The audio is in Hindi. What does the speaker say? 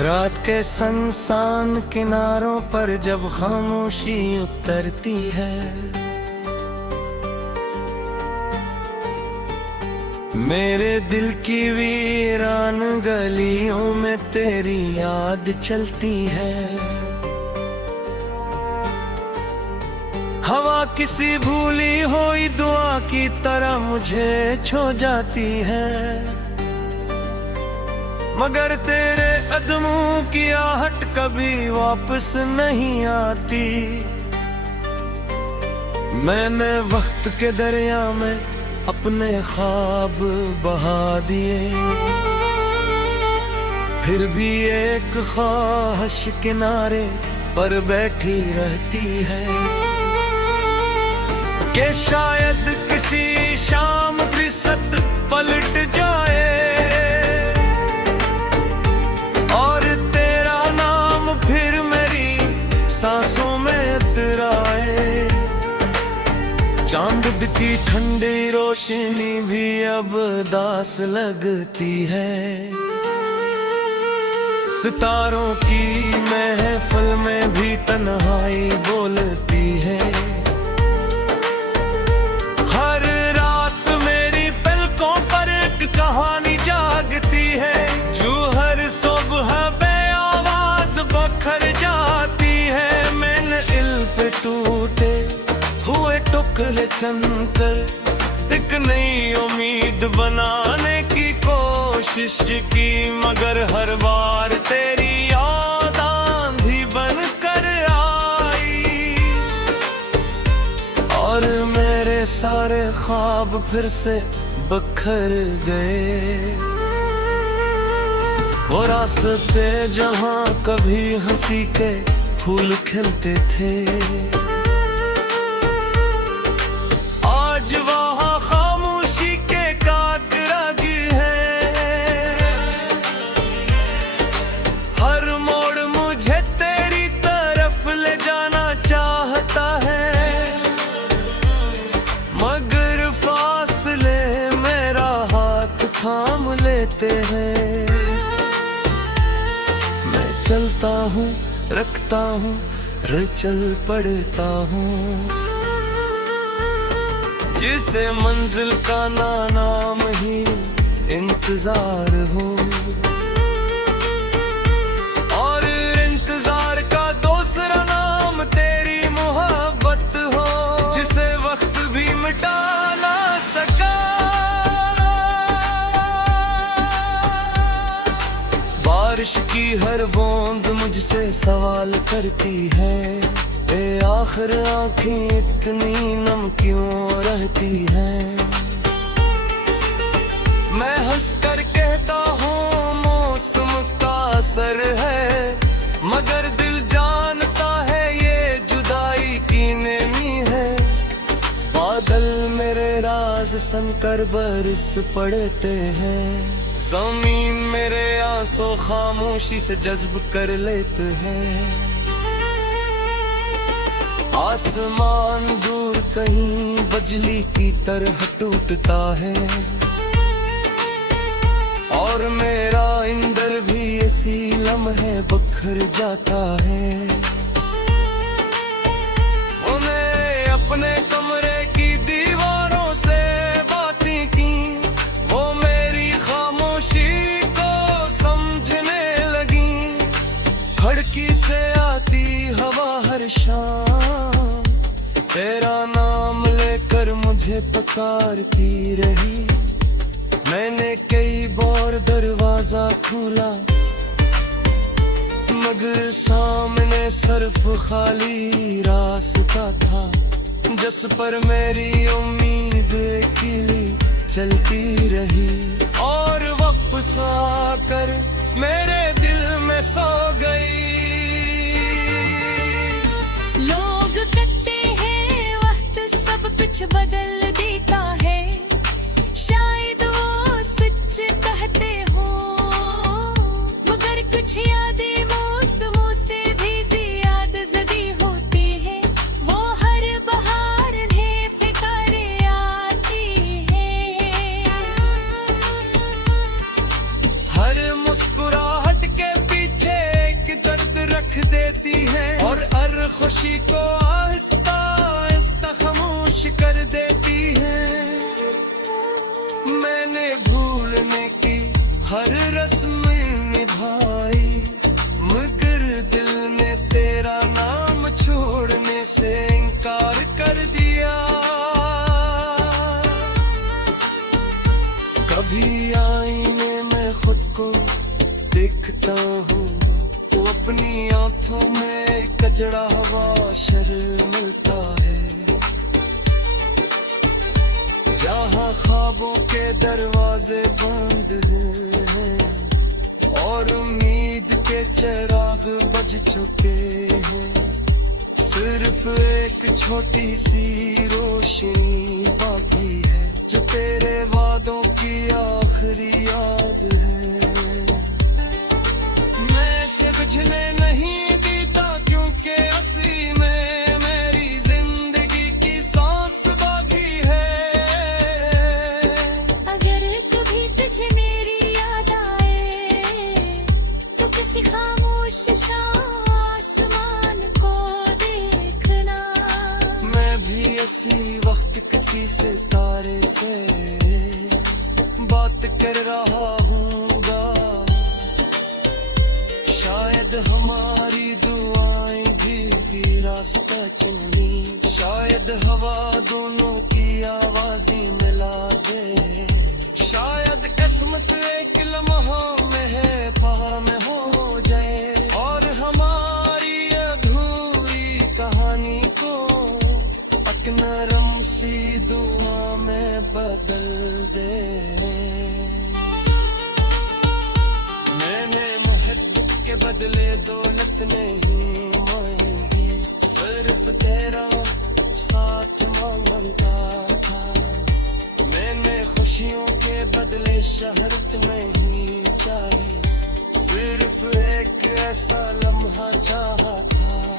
रात के सुनसान किनारों पर जब खामोशी उतरती है, मेरे दिल की वीरान गलियों में तेरी याद चलती है। हवा किसी भूली हुई दुआ की तरह मुझे छू जाती है, मगर तेरे कदमों की आहट कभी वापस नहीं आती। मैंने वक्त के दरिया में अपने ख्वाब बहा दिए, फिर भी एक ख्वाहिश किनारे पर बैठी रहती है कि शायद किसी शाम फिसत पलट जाए और तेरा नाम फिर मेरी सांसों में उतराए। चांद की ठंडी रोशनी भी अब दास लगती है, सितारों की महफिल में भी तन्हाई बोलती है। हर रात मेरी पलकों पर एक कहानी जागती है, जो हर सुबह बेआवाज बखर जाती है। मैंने दिल पे टूटे हुए टुकड़े चुनकर एक नई उम्मीद बनाने की कोशिश की, मगर हर बार तेरी याद आंधी बनकर आई और मेरे सारे ख्वाब फिर से बखर गए। वो रास्ते जहां कभी हंसी के फूल खिलते थे, आज वहां खामोशी के कातराग है। हर मोड़ मुझे तेरी तरफ ले जाना चाहता है, मगर फासले मेरा हाथ थाम लेते हैं। मैं चलता हूँ, रखता हूँ, फिर चल पड़ता हूँ, जिसे मंजिल का ना नाम ही इंतजार हो और इंतजार का दूसरा नाम तेरी मोहब्बत हो, जिसे वक्त भी मिटा ना सका। बारिश की हर बूंद मुझसे सवाल करती है, ए आखिर आँखें इतनी नम क्यों रहती हैं। मैं हंस कर कहता हूँ मौसम का असर है, मगर दिल जानता है ये जुदाई की नेमी है। बादल मेरे राज सुनकर बरस पड़ते हैं, जमीन मेरे आंसू खामोशी से जज्ब कर लेते हैं। आसमान दूर कहीं बिजली की तरह टूटता है और मेरा इंदर भी इसी लम्हे बखर जाता है। उन्हें अपने कमरे की दीवारों से बातें की, वो मेरी खामोशी को समझने लगी। खिड़की से आती हवा हर शाम तेरा नाम लेकर मुझे पुकारती रही। मैंने कई बार दरवाजा खोला, मगर सामने सिर्फ खाली रास्ता था, जिस पर मेरी उम्मीद अकेली चलती रही और वापस आकर मेरे दिल में सो गई। लोग कहते हैं वक्त सब कुछ बदल देता है, शायद वो सच कहते हो, मगर कुछ यादें मौसमों से भी ज्यादा जदी होती है। वो हर बहार है फिक्र आती है, हर मुस्कुराहट के पीछे आहिस्ता आहिस्ता खामोश कर देती है। मैंने भूलने की हर रस्म निभाई, मगर दिल ने तेरा नाम छोड़ने से इनकार कर दिया। कभी आईने में खुद को देखता हूँ तो अपनी आंखों में कजरा हुआ शर्मिलता है। जहाँ ख्वाबों के दरवाजे बंद हैं और उम्मीद के चिराग बज चुके हैं, सिर्फ एक छोटी सी रोशनी बाकी है जो तेरे वादों की आखिरी याद है। मैं इसे बुझने नहीं देता क्योंकि असली में मेरी जिंदगी की सांस बागी है। अगर कभी तुझे मेरी याद आए तो किसी खामोश आसमान को देखना। मैं भी इसी वक्त किसी सितारे से बात कर रहा हूँगा। शायद हमारी दुआएं भी रास्ता चुन ली, शायद हवा दोनों की आवाज़ें मिला दे। शायद किस्मत एक लम्हा में है पा में हो जाए और हमारी अधूरी कहानी को एक नरम सी दुआ में बदल दे। मैंने मोहब्बत के बदले दौलत नहीं मांगी, सिर्फ तेरा साथ मांगता था। मैंने खुशियों के बदले शहरत नहीं चाहिए, सिर्फ एक ऐसा लम्हा चाहा था।